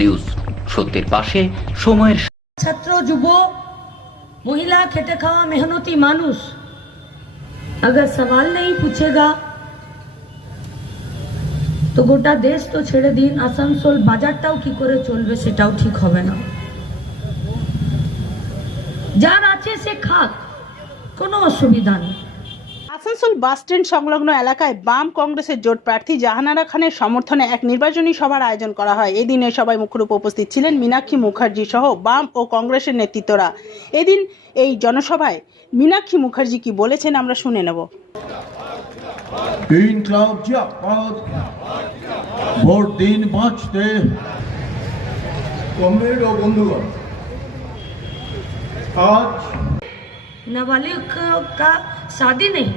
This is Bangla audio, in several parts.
নিউজ সত্যের পাশে সময়ের ছাত্র যুব महिला खेटे खावा मेहनती मानुष अगर सवाल नहीं पूछेगा तो गोटा देश तो छेड़े दिन आसानसोल बाजारटाও কি করে চলবে সেটাও ঠিক হবে না। যার আছে সে খাক, কোনো অসুবিধা নেই। আসানসোল বাস স্ট্যান্ড সংলগ্ন এলাকায় বাম কংগ্রেসের জোট প্রার্থী জাহানারা খানের সমর্থনে এক নির্বাচনী সভার আয়োজন করা হয়। এদিন এই সভায় মুখ্যরূপে উপস্থিত ছিলেন মীনাক্ষী মুখার্জি সহ বাম ও কংগ্রেসের নেতৃত্বরা। এদিন এই জনসভায় মীনাক্ষী মুখার্জি কি বলেছেন আমরা শুনে নেব। ভোট দিন বাঁচতে কমরেড ও বন্ধুগণ, আজ नाबालिग का शादी नहीं,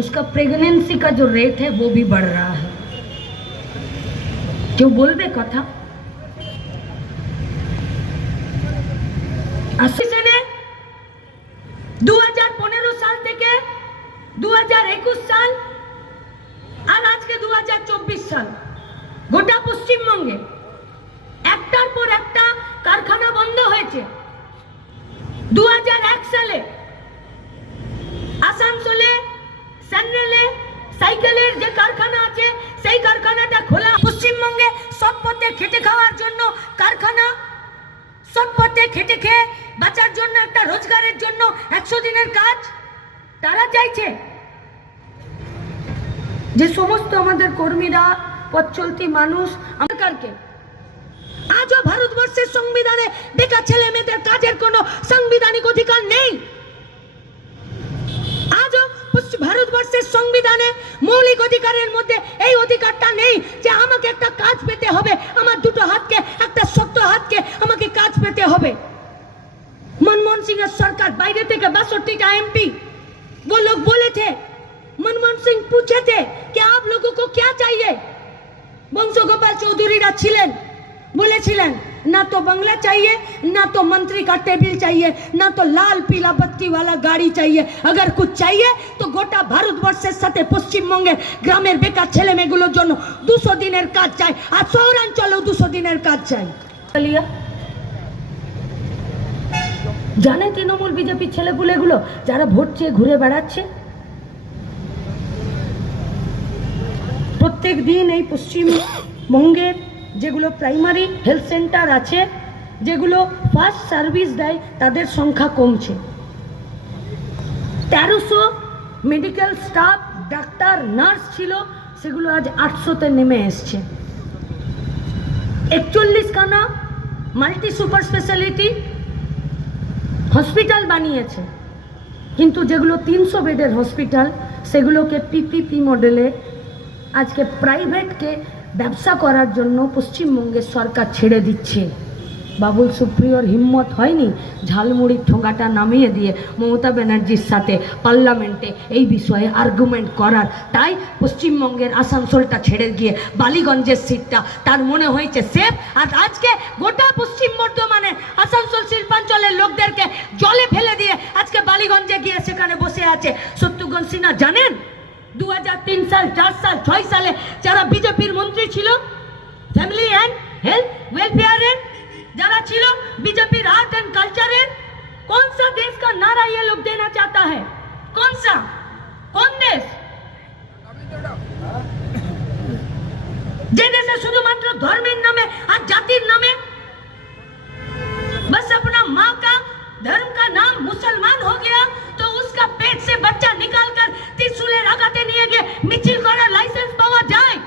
उसका प्रेगनेंसी का जो रेट है वो भी बढ़ रहा है। जो बोलबे कथा আসলে 2015 সাল থেকে 2021 সাল আর আজকে 2024 সাল গোটা পশ্চিমবঙ্গে একটার পর একটা কারখানা বন্ধ হয়েছে। 2001 সালে আসানসোলে স্যান্ডেলে সাইকেলের যে কারখানা আছে সেই কারখানাটা খোলা। পশ্চিমবঙ্গে সব পথে খেটে খাওয়ার জন্য কারখানা, সব পথে খেটে খেয়ে বাঁচার জন্য একটা রোজগারের জন্য 100 দিনের কাজ তারা চাইছে। যে সমস্ত আমাদের কর্মীরা, পথ চলতি মানুষ, আমাদেরকে আজও ভারতবর্ষের সংবিধানে বেকার ছেলে মেয়েদের কাজের কোনো সাংবিধানিক অধিকার নেই। আজও ভারতবর্ষের সংবিধানে মৌলিক অধিকারের মধ্যে এই অধিকারটা নেই যে আমাকে একটা কাজ পেতে হবে, আমার দুটো হাতকে, একটা শক্ত হাতকে আমাকে কাজ পেতে হবে। मनमोहन सिंह सरकार বাইরে থেকে 62টা एमपी वो लोग बोले थे, मनमोहन सिंह पूछे थे कि आप लोगों को क्या चाहिए। বংশগোপাল চৌধুরীরা ছিলেন, বলেছিলেন ना तो बंगला चाहिए, ना तो मंत्री का टेबल चाहिए, ना तो लाल पीला बत्ती वाला गाड़ी चाहिए। अगर कुछ चाहिए तो गोटा भारतवर्षের সাথে পশ্চিমবঙ্গের গ্রামের বেকার ছেলে মেয়েগুলোর জন্য 200 দিনের কাজ চাই, আর শহরাঞ্চলেও 200 দিনের কাজ চাই। জানে তৃণমূল বিজেপি ছেলেপুলেগুলো যারা ভোট চেয়ে ঘুরে বেড়াচ্ছে, প্রত্যেক দিন এই পশ্চিমবঙ্গের যেগুলো প্রাইমারি হেলথ সেন্টার আছে, যেগুলো ফার্স্ট সার্ভিস দেয়, তাদের সংখ্যা কমছে। 1300 মেডিকেল স্টাফ, ডাক্তার, নার্স ছিল, সেগুলো আজ 800-তে নেমে এসছে। 41খানা মাল্টি সুপার স্পেশালিটি হসপিটাল বানিয়েছে, কিন্তু যেগুলো 300 বেডের হসপিটাল সেগুলোকে পিপিপি মডেলে আজকে প্রাইভেটকে ব্যবসা করার জন্য পশ্চিমবঙ্গের সরকার ছেড়ে দিচ্ছে। বাবুল সুপ্রিয়র হিম্মত হয়নি ঝালমুড়ির ঠোঙাটা নামিয়ে দিয়ে মমতা ব্যানার্জির সাথে পার্লামেন্টে এই বিষয়ে আর্গুমেন্ট করার, তাই পশ্চিমবঙ্গের আসানসোলটা ছেড়ে গিয়ে বালিগঞ্জের সিটটা তার মনে হয়েছে সেফ। আর আজকে গোটা পশ্চিম বর্ধমানের আসানসোল শিল্পাঞ্চলের লোকদেরকে জলে ফেলে দিয়ে আজকে বালিগঞ্জে গিয়ে সেখানে বসে আছে। শত্রুঘ্ন সিনহা জানেন 2003 সাল, 4 সাল, 6 সালে যারা বিজেপির মন্ত্রী ছিল, ফ্যামিলি এন্ড হেলথ ওয়েলফেয়ারের যারা ছিল, बीजेपी आर्ट एंड कल्चर है, कौन सा देश का नारा ये लोग देना चाहता है? कौन सा, कौन देश? যে দেশে শুধুমাত্র ধর্মের নামে আর জাতির নামে बस अपना माँ का धर्म का नाम मुसलमान हो गया तो उसका पेट से बच्चा निकालकर त्रिशूलेर आघाते নিয়ে গিয়ে মিছিল করার লাইসেন্স পাওয়া যায়?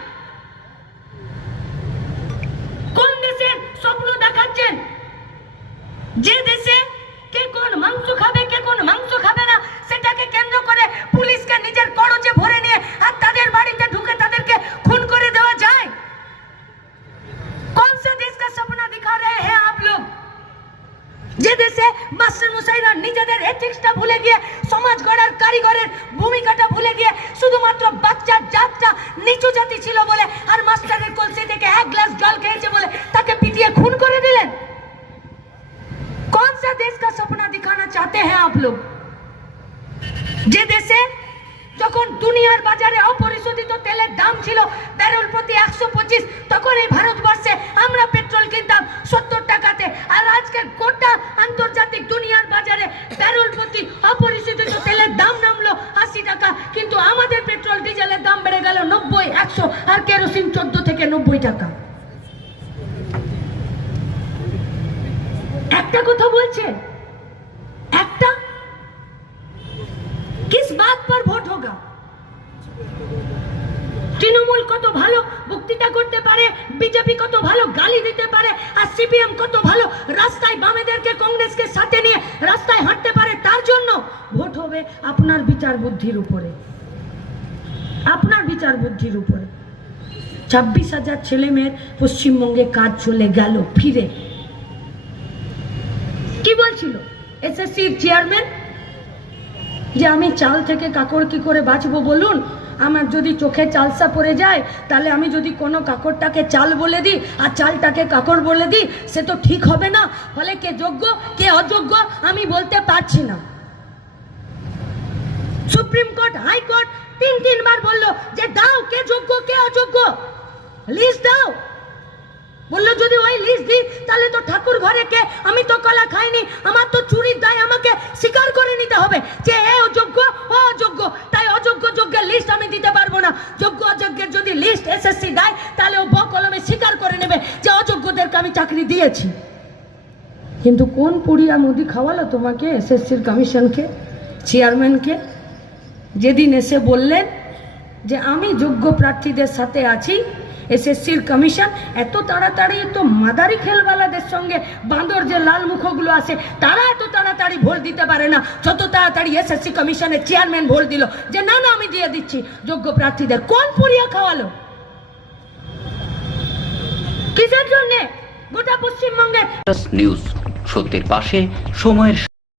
কোন দেশের স্বপ্ন দেখাচ্ছেন? যে দেশে কে কোন মাংস খাবে, কে কোন মাংস খাবে না সেটাকে কেন্দ্র করে পুলিশকে নিজের করজে ভরে নিয়ে আর তাদের বাড়িতে ঢুকে তাদেরকে খুন করে দেওয়া যায়। कौन से देश का सपना दिखा रहे हैं आप लोग? যে দেশে মাস্টার মশাইরা নিজেদের এথিক্সটা ভুলে গিয়ে, সমাজ গড়ার কারিগরের ভূমিকাটা ভুলে গিয়ে শুধুমাত্র বাচ্চার জাতটা নিচু জাতি ছিল বলে আর মাস্টারের কলসি থেকে 1 গ্লাস জল খেয়েছে বলে তাকে পিটিয়ে খুন করে দিলেন। कौन सा देश का सपना दिखाना चाहते हैं आप लोग? যে দেশে যখন দুনিয়ার বাজারে অপরিশোধিত তেলের দাম ছিল ব্যারেল প্রতি 125, তখন এই ভারতবর্ষে আমরা পেট্রোল কিনতে একটা কথা বলছে, একটা किस बात पर ভোট होगा? তৃণমূল কত ভালো বক্তৃতা করতে পারে, বিজেপি কত ভালো গালি দিতে পারে, আর সিপিএম কত ভালো রাস্তায় বামেদেরকে কংগ্রেসকে সাথে নিয়ে রাস্তায় হাঁটতে পারে, তার জন্য ভোট হবে আপনার বিচার বুদ্ধির উপরে, আপনার বিচার বুদ্ধির উপরে। 26,000 ছেলে মেয়ের পশ্চিমবঙ্গে কাজ চলে গেল ফিরে। কি বলছিল এসএসসির চেয়ারম্যান যে আমি চাল থেকে কাকড় কি করে বাঁচবো বলুন? আমার যদি চোখে চালসা পড়ে যায়, তাহলে আমি যদি কোনো কাকড়টাকে চাল বলে দিই আর চালটাকে কাকড় বলে দিই, সে তো ঠিক হবে না। ফলে কে যোগ্য কে অযোগ্য আমি বলতে পারছি না। সুপ্রিম কোর্ট হাইকোর্ট তিনবার বললো যে দাও কে যোগ্য কে অযোগ্য, লিস্ট দাও। বললো যদি ওই লিস্ট দিই তাহলে তো ঠাকুর ঘরে কে, আমি তো কলা খাইনি, আমার তো চুরির দায় আমাকে স্বীকার করে নিতে হবে যে এ অযোগ্য ও অযোগ্য, তাই অযোগ্য যোগ্যের লিস্ট আমি দিতে পারবো না। যোগ্য অযোগ্যের যদি লিস্ট এসএসসি দেয় তাহলে ও বকলমে স্বীকার করে নেবে যে অযোগ্যদেরকে আমি চাকরি দিয়েছি। কিন্তু কোন পুড়িয়া মুদি খাওয়ালো তোমাকে এসএসসির কমিশনকে, চেয়ারম্যানকে? যেদিন এসে বললেন যে আমি যোগ্য প্রার্থীদের সাথে আছি, এসএসসির কমিশন এত তাড়াতাড়ি তো মাদারি খেলওয়ালাদের সঙ্গে বাঁদর যে লাল মুখগুলো আছে তারা এত তাড়াতাড়ি ভোট দিতে পারে না, যত তাড়াতাড়ি এসএসসি কমিশনের চেয়ারম্যান ভোট দিল যে না না আমি দিয়ে দিচ্ছি যোগ্য প্রার্থীদের। কোন পুড়িয়া খাওয়ালো? কিসের জন্যে? গোটা পশ্চিমবঙ্গে নিউজ, সত্যের পাশে, সময়ের